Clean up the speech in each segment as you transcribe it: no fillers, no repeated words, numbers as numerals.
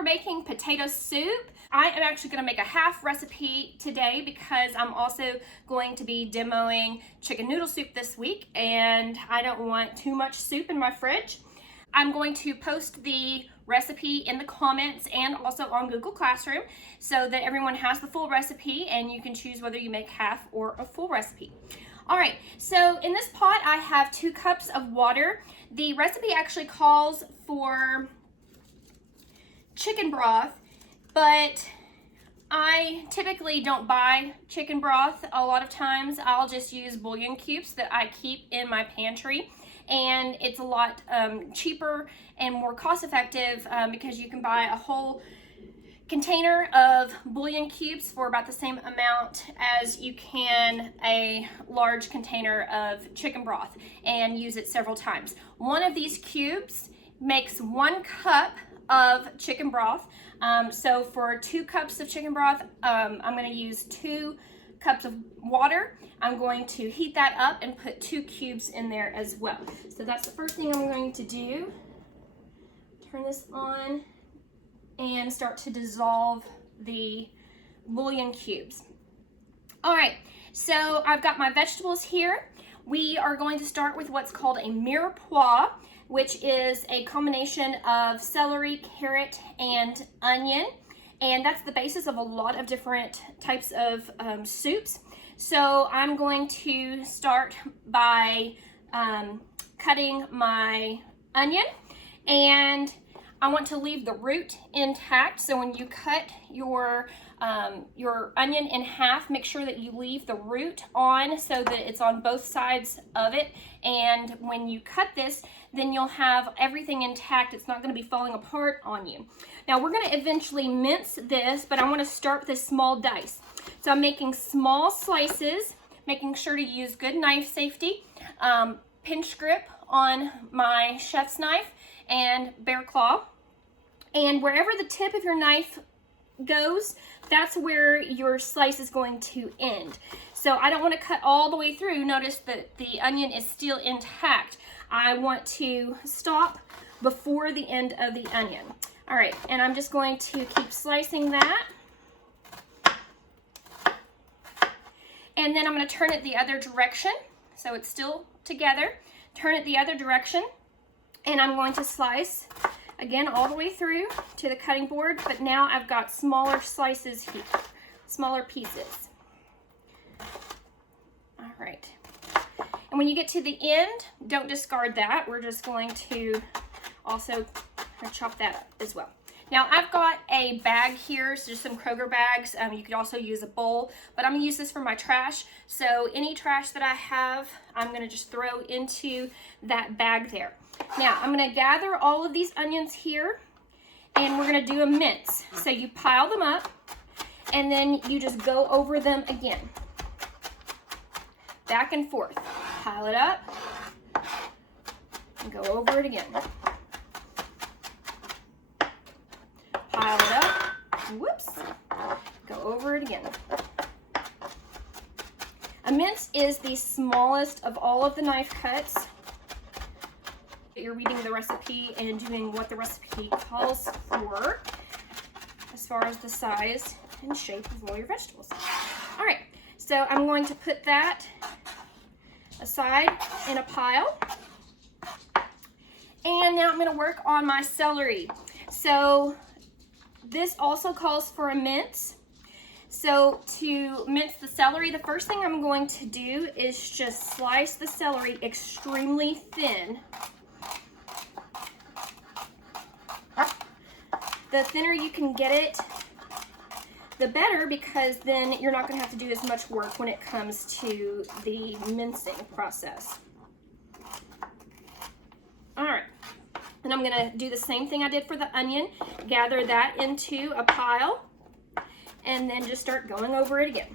we're making potato soup. I am actually going to make a half recipe today because I'm also going to be demoing chicken noodle soup this week and I don't want too much soup in my fridge. I'm going to post the recipe in the comments and also on Google Classroom so that everyone has the full recipe and you can choose whether you make half or a full recipe. All right, so in this pot I have 2 cups of water. The recipe actually calls for chicken broth, but I typically don't buy chicken broth. A lot of times I'll just use bouillon cubes that I keep in my pantry, and it's a lot cheaper and more cost effective because you can buy a whole container of bouillon cubes for about the same amount as you can a large container of chicken broth and use it several times. One of these cubes makes 1 cup of chicken broth. So for 2 cups of chicken broth, I'm going to use 2 cups of water. I'm going to heat that up and put 2 cubes in there as well. So that's the first thing I'm going to do. Turn this on and start to dissolve the bouillon cubes. All right, so I've got my vegetables here. We are going to start with what's called a mirepoix, which is a combination of celery, carrot, and onion. And that's the basis of a lot of different types of soups. So I'm going to start by cutting my onion, and I want to leave the root intact. So when you cut your onion in half, make sure that you leave the root on so that it's on both sides of it. And when you cut this, then you'll have everything intact. It's not going to be falling apart on you. Now we're going to eventually mince this, but I want to start with a small dice. So I'm making small slices, making sure to use good knife safety, pinch grip on my chef's knife and bear claw. And wherever the tip of your knife goes, that's where your slice is going to end. So I don't want to cut all the way through. Notice that the onion is still intact. I want to stop before the end of the onion. All right, and I'm just going to keep slicing that. And then I'm going to turn it the other direction, so it's still together. Turn it the other direction, and I'm going to slice again all the way through to the cutting board, but now I've got smaller slices here, smaller pieces. All right. And when you get to the end, don't discard that. We're just going to also chop that up as well. Now I've got a bag here, so just some Kroger bags. You could also use a bowl, but I'm gonna use this for my trash. So any trash that I have, I'm gonna just throw into that bag there. Now I'm gonna gather all of these onions here and we're gonna do a mince. So you pile them up and then you just go over them again. Back and forth. Pile it up and go over it again. Pile it up, whoops, go over it again. A mince is the smallest of all of the knife cuts. You're reading the recipe and doing what the recipe calls for as far as the size and shape of all your vegetables. All right, so I'm going to put that aside in a pile. And now I'm going to work on my celery. So this also calls for a mince. So to mince the celery, the first thing I'm going to do is just slice the celery extremely thin. The thinner you can get it, the better, because then you're not going to have to do as much work when it comes to the mincing process. All right. And I'm going to do the same thing I did for the onion, gather that into a pile, and then just start going over it again.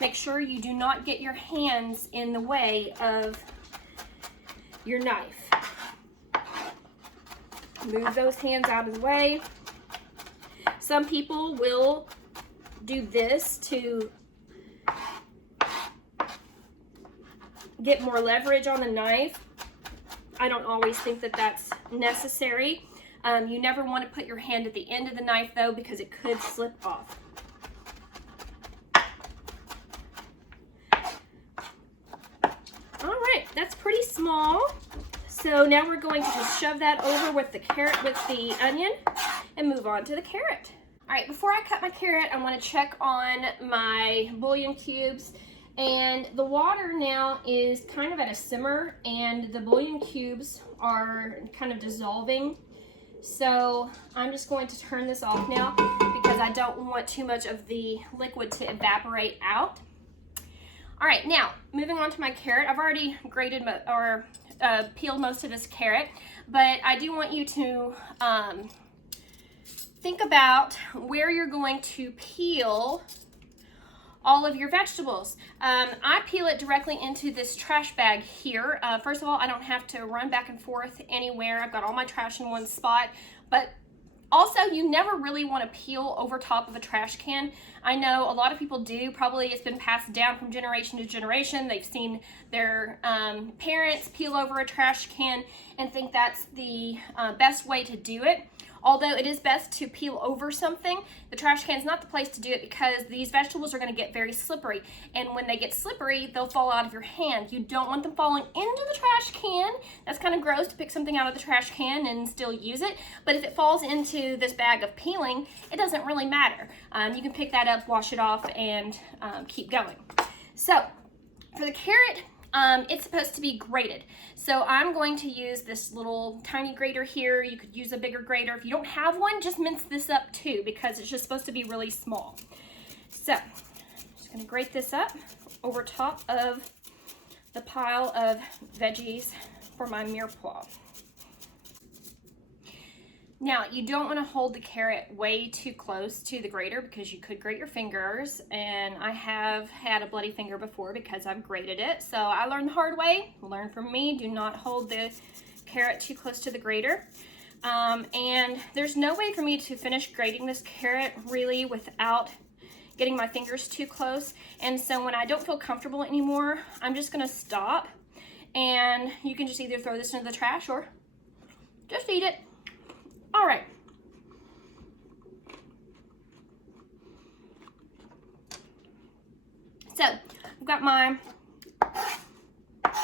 Make sure you do not get your hands in the way of your knife. Move those hands out of the way. Some people will do this to get more leverage on the knife. I don't always think that that's necessary. You never want to put your hand at the end of the knife though, because it could slip off. All right, that's pretty small. So now we're going to just shove that over with the carrot, with the onion, and move on to the carrot. All right, before I cut my carrot, I want to check on my bouillon cubes. And the water now is kind of at a simmer, and the bouillon cubes are kind of dissolving. So I'm just going to turn this off now because I don't want too much of the liquid to evaporate out. All right, now moving on to my carrot. I've already grated or peeled most of this carrot, but I do want you to think about where you're going to peel all of your vegetables. I peel it directly into this trash bag here. First of all, I don't have to run back and forth anywhere. I've got all my trash in one spot, but also, you never really want to peel over top of a trash can. I know a lot of people do. Probably it's been passed down from generation to generation. They've seen their parents peel over a trash can and think that's the best way to do it. Although it is best to peel over something, the trash can is not the place to do it because these vegetables are going to get very slippery. And when they get slippery, they'll fall out of your hand. You don't want them falling into the trash can. That's kind of gross to pick something out of the trash can and still use it. But if it falls into this bag of peeling, it doesn't really matter. You can pick that up, wash it off, and keep going. So for the carrot, it's supposed to be grated. So I'm going to use this little tiny grater here. You could use a bigger grater. If you don't have one, just mince this up too, because it's just supposed to be really small. So I'm just gonna grate this up over top of the pile of veggies for my mirepoix. Now, you don't want to hold the carrot way too close to the grater because you could grate your fingers, and I have had a bloody finger before because I've grated it. So I learned the hard way. Learn from me. Do not hold the carrot too close to the grater. And there's no way for me to finish grating this carrot really without getting my fingers too close. And so when I don't feel comfortable anymore, I'm just going to stop, and you can just either throw this into the trash or just eat it. All right. So I've got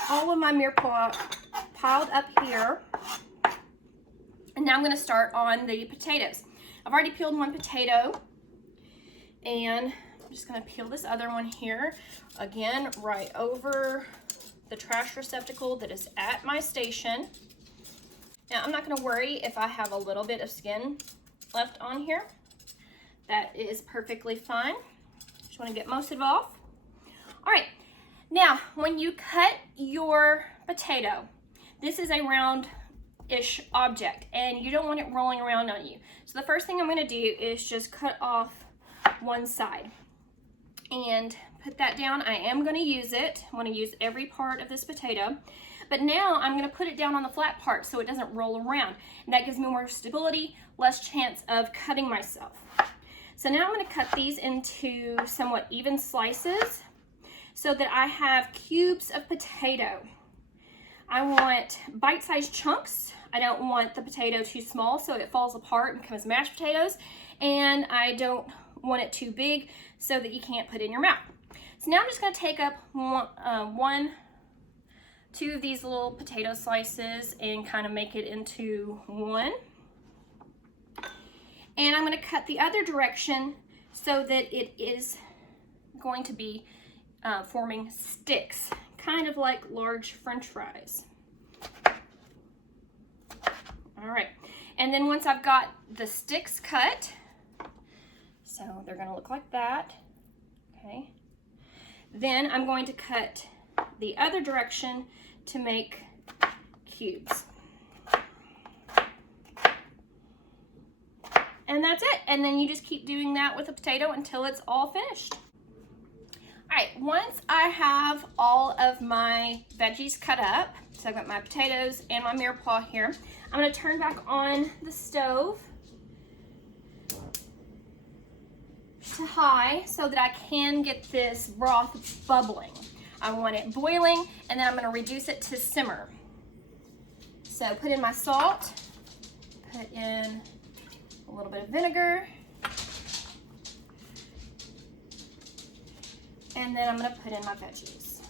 all of my mirepoix piled up here. And now I'm going to start on the potatoes. I've already peeled one potato, and I'm just going to peel this other one here. Again, right over the trash receptacle that is at my station. Now, I'm not going to worry if I have a little bit of skin left on here. That is perfectly fine. Just want to get most of it off. All right. Now, when you cut your potato, this is a round-ish object, and you don't want it rolling around on you. So the first thing I'm going to do is just cut off one side and put that down. I am going to use it. I want to use every part of this potato. But now I'm going to put it down on the flat part so it doesn't roll around. And that gives me more stability, less chance of cutting myself. So now I'm going to cut these into somewhat even slices so that I have cubes of potato. I want bite-sized chunks. I don't want the potato too small so it falls apart and becomes mashed potatoes. And I don't want it too big so that you can't put it in your mouth. So now I'm just going to take up two of these little potato slices and kind of make it into one. And I'm going to cut the other direction so that it is going to be forming sticks, kind of like large French fries. All right, and then once I've got the sticks cut, so they're going to look like that, okay, then I'm going to cut the other direction to make cubes. And that's it. And then you just keep doing that with a potato until it's all finished. All right, once I have all of my veggies cut up, so I've got my potatoes and my mirepoix here, I'm gonna turn back on the stove to high so that I can get this broth bubbling. I want it boiling, and then I'm going to reduce it to simmer. So put in my salt, put in a little bit of vinegar. And then I'm going to put in my veggies.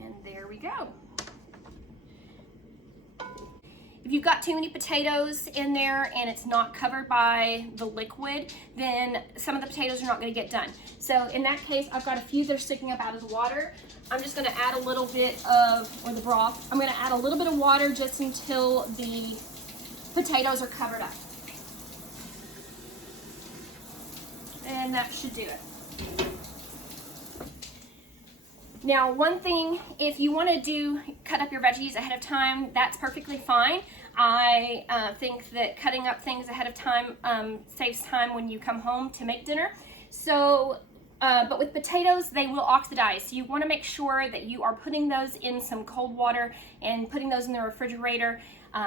And there we go. If you've got too many potatoes in there and it's not covered by the liquid, then some of the potatoes are not going to get done. So in that case, I've got a few that are sticking up out of the water. I'm just going to add a little bit of, or the broth, I'm going to add a little bit of water just until the potatoes are covered up. And that should do it. Now, one thing, if you want to cut up your veggies ahead of time, that's perfectly fine. I think that cutting up things ahead of time saves time when you come home to make dinner. So, but with potatoes, they will oxidize. So you want to make sure that you are putting those in some cold water and putting those in the refrigerator.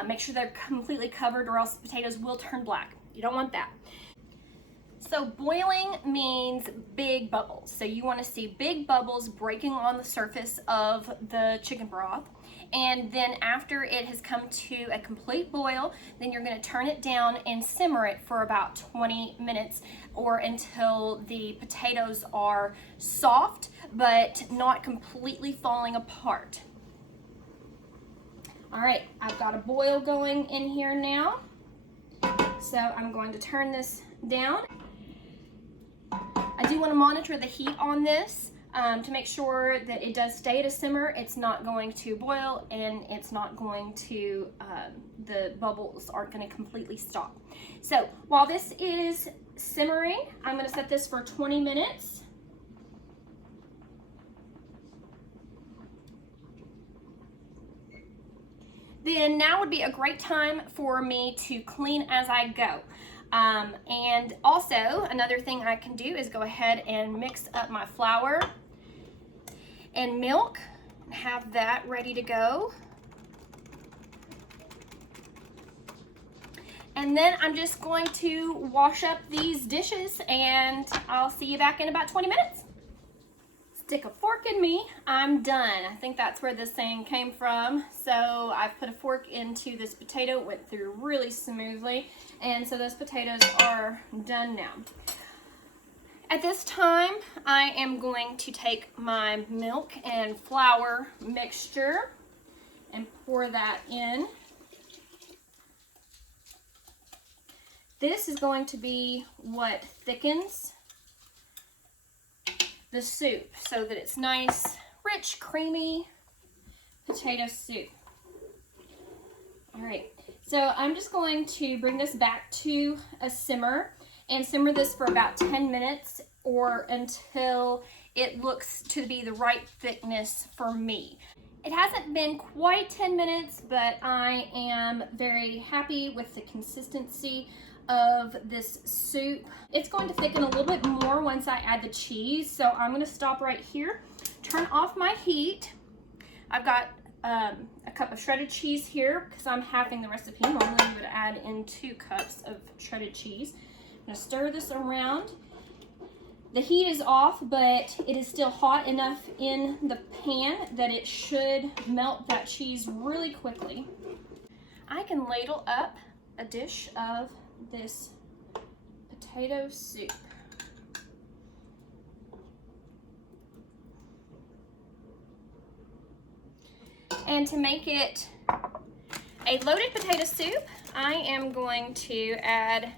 Make sure they're completely covered, or else the potatoes will turn black. You don't want that. So boiling means big bubbles. So you want to see big bubbles breaking on the surface of the chicken broth. And then after it has come to a complete boil, then you're going to turn it down and simmer it for about 20 minutes or until the potatoes are soft but not completely falling apart. All right, I've got a boil going in here now. So I'm going to turn this down. I do want to monitor the heat on this to make sure that it does stay at a simmer. It's not going to boil, and it's not going to, the bubbles aren't going to completely stop. So while this is simmering, I'm going to set this for 20 minutes. Then now would be a great time for me to clean as I go. And also another thing I can do is go ahead and mix up my flour and milk and have that ready to go. And then I'm just going to wash up these dishes, and I'll see you back in about 20 minutes. Stick a fork in me, I'm done. I think that's where this saying came from. So I've put a fork into this potato, it went through really smoothly, and so those potatoes are done now. At this time, I am going to take my milk and flour mixture and pour that in. This is going to be what thickens the soup so that it's nice, rich, creamy potato soup. All right, so I'm just going to bring this back to a simmer and simmer this for about 10 minutes or until it looks to be the right thickness for me. It hasn't been quite 10 minutes, but I am very happy with the consistency of this soup. It's going to thicken a little bit more once I add the cheese, so I'm going to stop right here, turn off my heat. I've got a cup of shredded cheese here because I'm halving the recipe. Normally you would add in 2 cups of shredded cheese. I'm going to stir this around. The heat is off, but it is still hot enough in the pan that it should melt that cheese really quickly. I can ladle up a dish of this potato soup. And to make it a loaded potato soup, I am going to add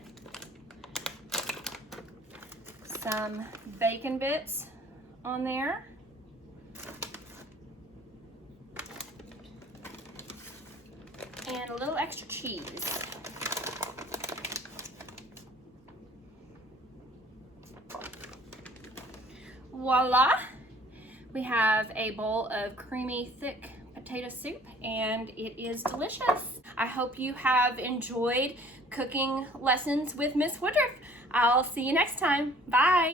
some bacon bits on there. And a little extra cheese. Voila! We have a bowl of creamy, thick potato soup, and it is delicious. I hope you have enjoyed cooking lessons with Miss Woodruff. I'll see you next time. Bye!